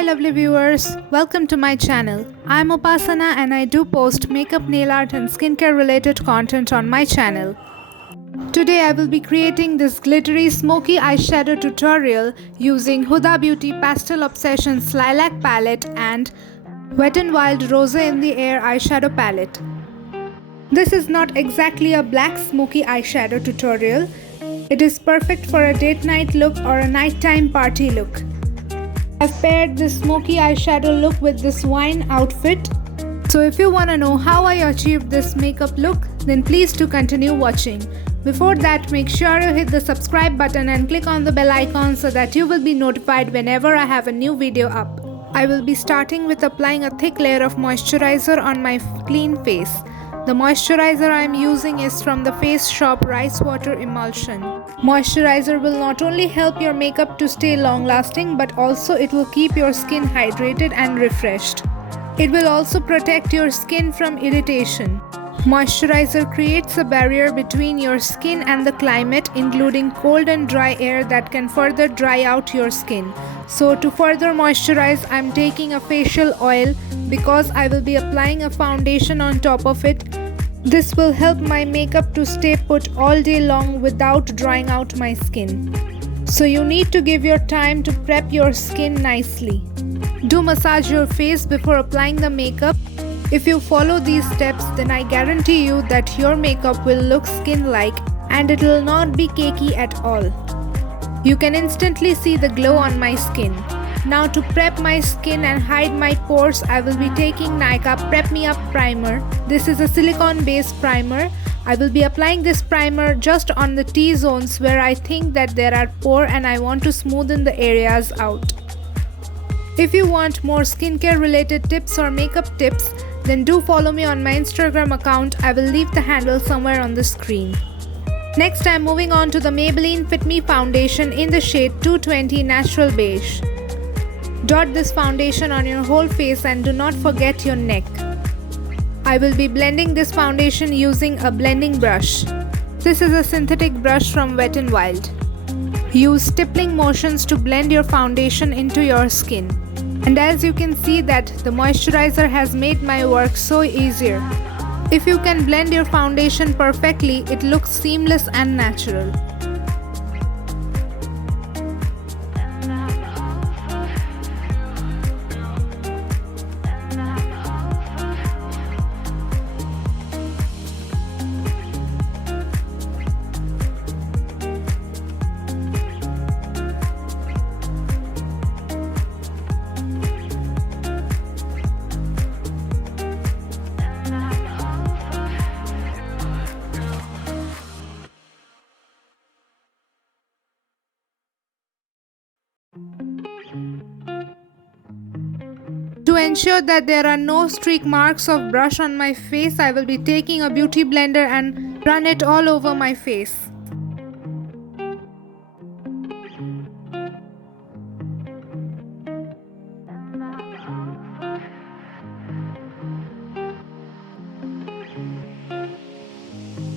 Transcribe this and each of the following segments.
Hi lovely viewers, welcome to my channel. I'm Upasana and I do post makeup, nail art and skincare related content on my channel. Today I will be creating this glittery smoky eyeshadow tutorial using Huda Beauty Pastel Obsessions Lilac palette and Wet n Wild Rose in the Air eyeshadow palette. This is not exactly a black smoky eyeshadow tutorial. It is perfect for a date night look or a nighttime party look. I've paired this smoky eyeshadow look with this wine outfit. So if you wanna know how I achieved this makeup look, then please do continue watching. Before that, make sure you hit the subscribe button and click on the bell icon so that you will be notified whenever I have a new video up. I will be starting with applying a thick layer of moisturizer on my clean face. The moisturizer I am using is from the Face Shop Rice Water Emulsion. Moisturizer will not only help your makeup to stay long lasting, but also it will keep your skin hydrated and refreshed. It will also protect your skin from irritation. Moisturizer creates a barrier between your skin and the climate, including cold and dry air that can further dry out your skin. So to further moisturize, I am taking a facial oil because I will be applying a foundation on top of it. This will help my makeup to stay put all day long without drying out my skin. So you need to give your time to prep your skin nicely. Do massage your face before applying the makeup. If you follow these steps, then I guarantee you that your makeup will look skin-like and it will not be cakey at all. You can instantly see the glow on my skin. Now to prep my skin and hide my pores, I will be taking Nykaa Prep Me Up Primer. This is a silicone based primer. I will be applying this primer just on the T-zones where I think that there are pores and I want to smoothen the areas out. If you want more skincare related tips or makeup tips, then do follow me on my Instagram account. I will leave the handle somewhere on the screen. Next, I am moving on to the Maybelline Fit Me foundation in the shade 220 Natural Beige. Dot this foundation on your whole face and do not forget your neck. I will be blending this foundation using a blending brush. This is a synthetic brush from Wet n Wild. Use stippling motions to blend your foundation into your skin. And as you can see that the moisturizer has made my work so easier. If you can blend your foundation perfectly, it looks seamless and natural. To ensure that there are no streak marks of brush on my face, I will be taking a beauty blender and run it all over my face.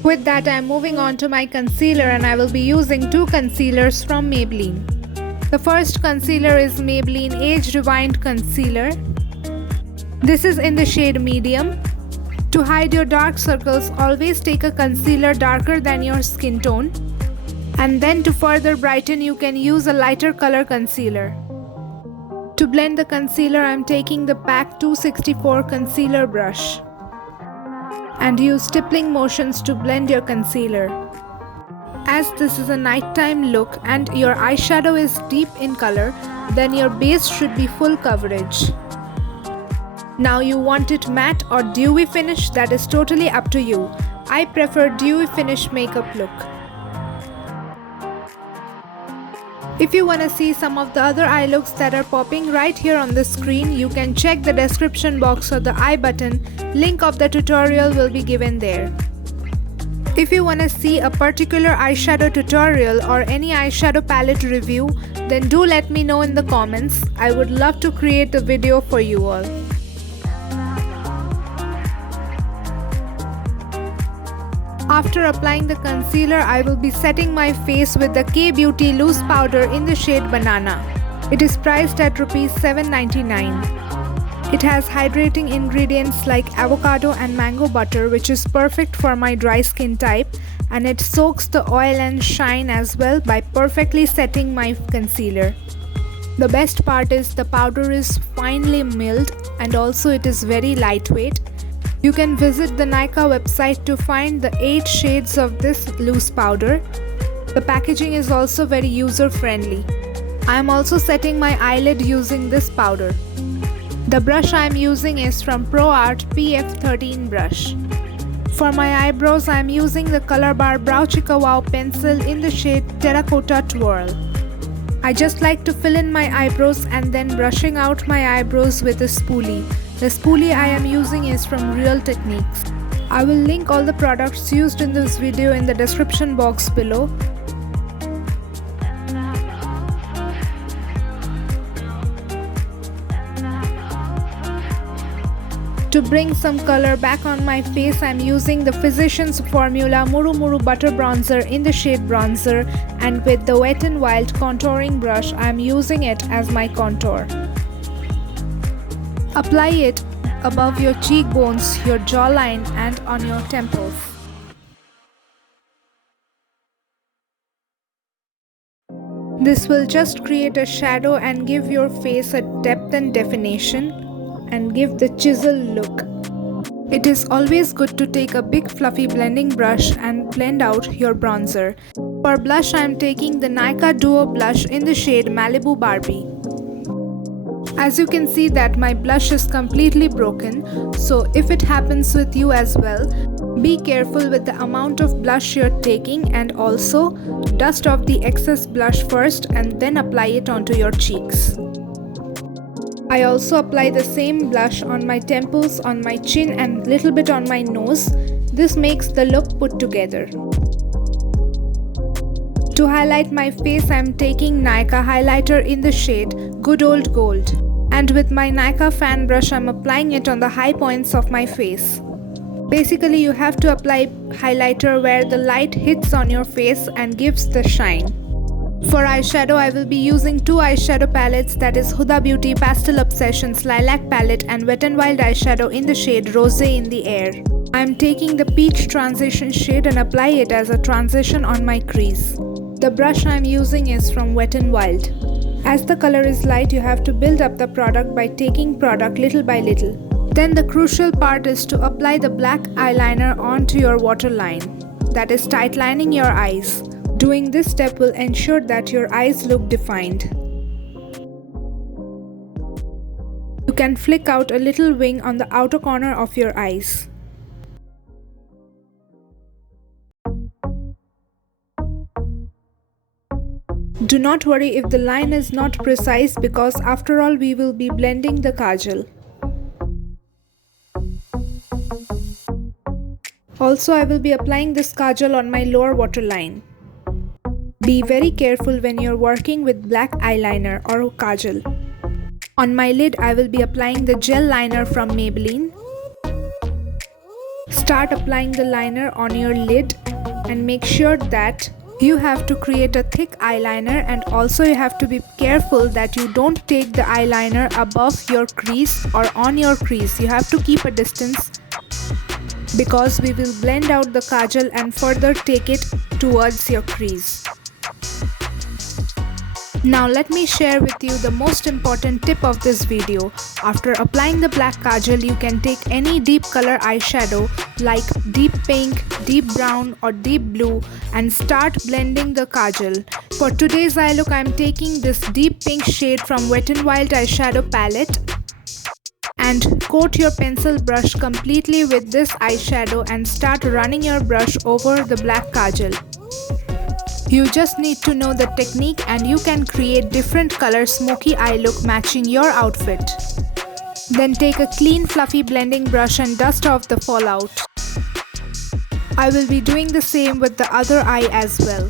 With that, I am moving on to my concealer and I will be using two concealers from Maybelline. The first concealer is Maybelline Age Rewind Concealer. This is in the shade medium. To hide your dark circles, always take a concealer darker than your skin tone. And then to further brighten, you can use a lighter color concealer. To blend the concealer, I am taking the PAC 264 concealer brush. And use stippling motions to blend your concealer. As this is a nighttime look and your eyeshadow is deep in color, then your base should be full coverage. Now you want it matte or dewy finish, that is totally up to you. I prefer dewy finish makeup look. If you wanna see some of the other eye looks that are popping right here on the screen, you can check the description box or the I button. Link of the tutorial will be given there. If you wanna see a particular eyeshadow tutorial or any eyeshadow palette review, then do let me know in the comments. I would love to create a video for you all. After applying the concealer, I will be setting my face with the K-Beauty loose powder in the shade Banana. It is priced at Rs 7.99. It has hydrating ingredients like avocado and mango butter, which is perfect for my dry skin type, and it soaks the oil and shine as well by perfectly setting my concealer. The best part is the powder is finely milled and also it is very lightweight. You can visit the Nykaa website to find the 8 shades of this loose powder. The packaging is also very user friendly. I am also setting my eyelid using this powder. The brush I am using is from ProArt PF13 brush. For my eyebrows I am using the Color Bar Brow Chica Wow pencil in the shade Terracotta Twirl. I just like to fill in my eyebrows and then brushing out my eyebrows with a spoolie. The spoolie I am using is from Real Techniques. I will link all the products used in this video in the description box below. To bring some color back on my face, I am using the Physicians Formula Murumuru Butter Bronzer in the shade Bronzer, and with the Wet n Wild contouring brush I am using it as my contour. Apply it above your cheekbones, your jawline and on your temples. This will just create a shadow and give your face a depth and definition and give the chisel look. It is always good to take a big fluffy blending brush and blend out your bronzer. For blush I am taking the Nykaa Duo blush in the shade Malibu Barbie. As you can see that my blush is completely broken, so if it happens with you as well, be careful with the amount of blush you're taking and also dust off the excess blush first and then apply it onto your cheeks. I also apply the same blush on my temples, on my chin and little bit on my nose. This makes the look put together. To highlight my face, I am taking Nykaa highlighter in the shade Good Old Gold. And with my Nykaa fan brush, I am applying it on the high points of my face. Basically, you have to apply highlighter where the light hits on your face and gives the shine. For eyeshadow, I will be using 2 eyeshadow palettes, that is Huda Beauty Pastel Obsessions Lilac palette and Wet n Wild eyeshadow in the shade Rosé in the Air. I am taking the peach transition shade and apply it as a transition on my crease. The brush I am using is from Wet n Wild. As the color is light, you have to build up the product by taking product little by little. Then the crucial part is to apply the black eyeliner onto your waterline, that is tight lining your eyes. Doing this step will ensure that your eyes look defined. You can flick out a little wing on the outer corner of your eyes. Do not worry if the line is not precise, because after all we will be blending the kajal. Also, I will be applying this kajal on my lower waterline. Be very careful when you're working with black eyeliner or kajal. On my lid, I will be applying the gel liner from Maybelline. Start applying the liner on your lid and make sure that you have to create a thick eyeliner, and also you have to be careful that you don't take the eyeliner above your crease or on your crease. You have to keep a distance because we will blend out the kajal and further take it towards your crease. Now let me share with you the most important tip of this video. After applying the black kajal, you can take any deep color eyeshadow like deep pink, deep brown or deep blue and start blending the kajal. For today's eye look, I am taking this deep pink shade from Wet n Wild eyeshadow palette and coat your pencil brush completely with this eyeshadow and start running your brush over the black kajal. You just need to know the technique and you can create different color smoky eye look matching your outfit. Then take a clean fluffy blending brush and dust off the fallout. I will be doing the same with the other eye as well.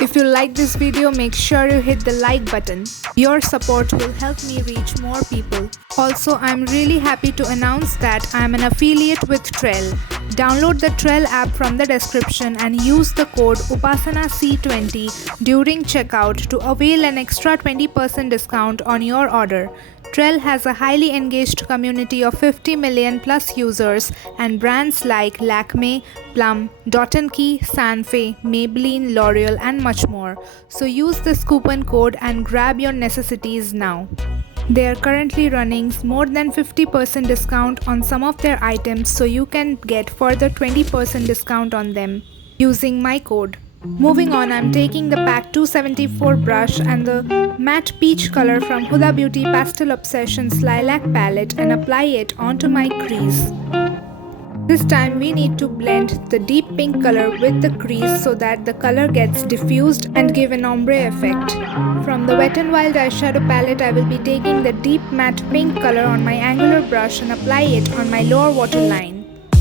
If you like this video, make sure you hit the like button. Your support will help me reach more people. Also, I am really happy to announce that I am an affiliate with Trell. Download the Trell app from the description and use the code UPASANAC20 during checkout to avail an extra 20% discount on your order. Trell has a highly engaged community of 50 million plus users and brands like Lakme, Plum, Dot & Key, Sanfe, Maybelline, L'Oreal and much more. So use this coupon code and grab your necessities now. They are currently running more than 50% discount on some of their items, so you can get further 20% discount on them using my code. Moving on, I'm taking the PAC 274 brush and the matte peach color from Huda Beauty Pastel Obsessions Lilac palette and apply it onto my crease. This time we need to blend the deep pink color with the crease so that the color gets diffused and give an ombre effect. From the Wet n Wild eyeshadow palette, I will be taking the deep matte pink color on my angular brush and apply it on my lower waterline.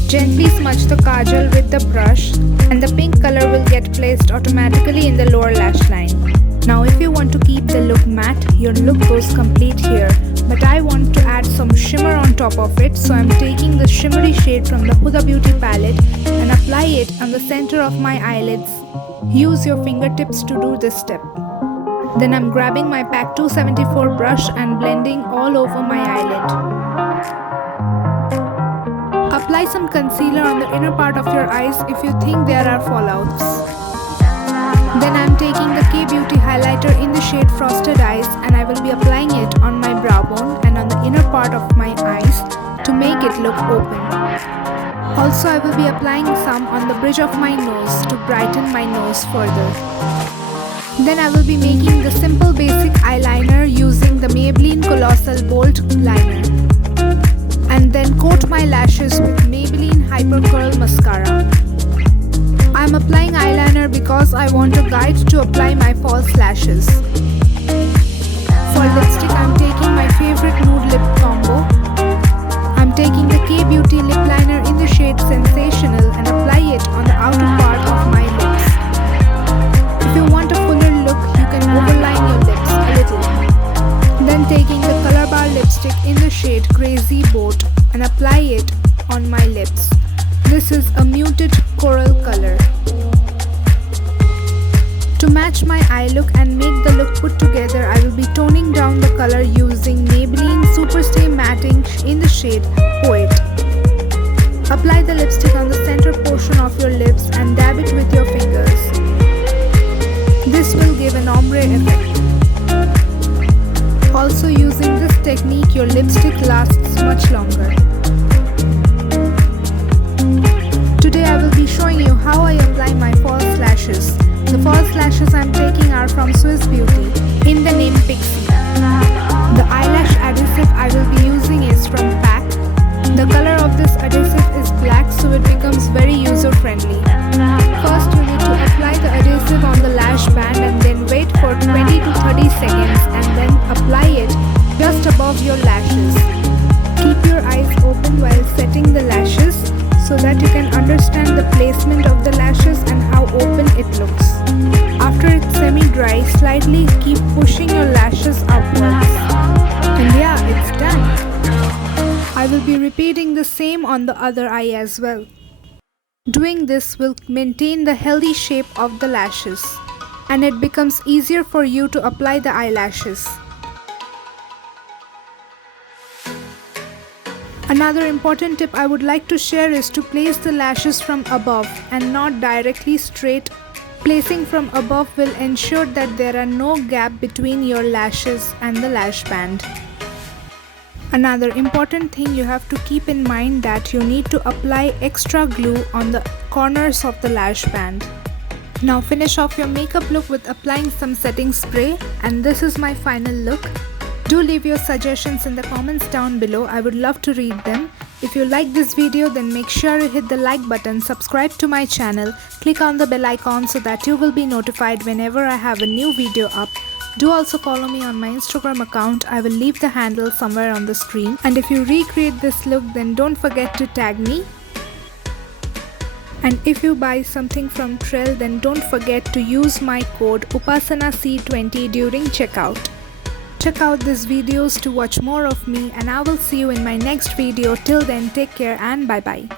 Gently smudge the kajal with the brush and the pink color will get placed automatically in the lower lash line. Now if you want to keep the look matte, your look goes complete here. But I want to add some shimmer on top of it, so I'm taking the shimmery shade from the Huda Beauty palette and apply it on the center of my eyelids. Use your fingertips to do this step. Then I'm grabbing my PAC 274 brush and blending all over my eyelid. Apply some concealer on the inner part of your eyes if you think there are fallouts. Then I'm taking the K-Beauty highlighter in the shade Frosted Eyes and I will be applying it on my brow bone and on the inner part of my eyes to make it look open. Also, I will be applying some on the bridge of my nose to brighten my nose further. Then I will be making the simple basic eyeliner using the Maybelline Colossal Bold Liner. And then coat my lashes with Maybelline Hyper Curl Mascara. I am applying eyeliner because I want a guide to apply my false lashes. For lipstick, I am taking my favorite nude lip combo. I am taking the K-Beauty lip liner in the shade Sensational and apply it on the outer part of my lips. If you want a fuller look, you can overline your lips a little. Then taking the Color Bar lipstick in the shade Crazy Boat and apply it on my lips. This is a muted coral color. To match my eye look and make the look put together, I will be toning down the color using Maybelline Superstay Matting in the shade Poet. Apply the lipstick on the center portion of your lips and dab it with your fingers. This will give an ombre effect. Also, using this technique, your lipstick lasts much longer. Today I will be showing you how I apply my false lashes. The false lashes I am taking are from Swiss Beauty in the name Pixie. The eyelash adhesive I will be using is from PAC. The color of this adhesive is black, so it becomes very user friendly. First you need to apply the adhesive on the lash band and then wait for 20 to 30 seconds and then apply it just above your lashes. Keep your eyes open while setting the lashes so that you can understand the placement of the lashes and how open it looks. After it's semi-dry, slightly keep pushing your lashes upwards. And yeah, it's done. I will be repeating the same on the other eye as well. Doing this will maintain the healthy shape of the lashes and it becomes easier for you to apply the eyelashes. Another important tip I would like to share is to place the lashes from above and not directly straight. Placing from above will ensure that there are no gap between your lashes and the lash band. Another important thing you have to keep in mind that you need to apply extra glue on the corners of the lash band. Now finish off your makeup look with applying some setting spray, and this is my final look. Do leave your suggestions in the comments down below. I would love to read them. If you like this video, then make sure you hit the like button, subscribe to my channel, click on the bell icon so that you will be notified whenever I have a new video up. Do also follow me on my Instagram account. I will leave the handle somewhere on the screen. And if you recreate this look, then don't forget to tag me. And if you buy something from Trell, then don't forget to use my code UPASANAC20 during checkout. Check out these videos to watch more of me, and I will see you in my next video. Till then, take care and bye bye.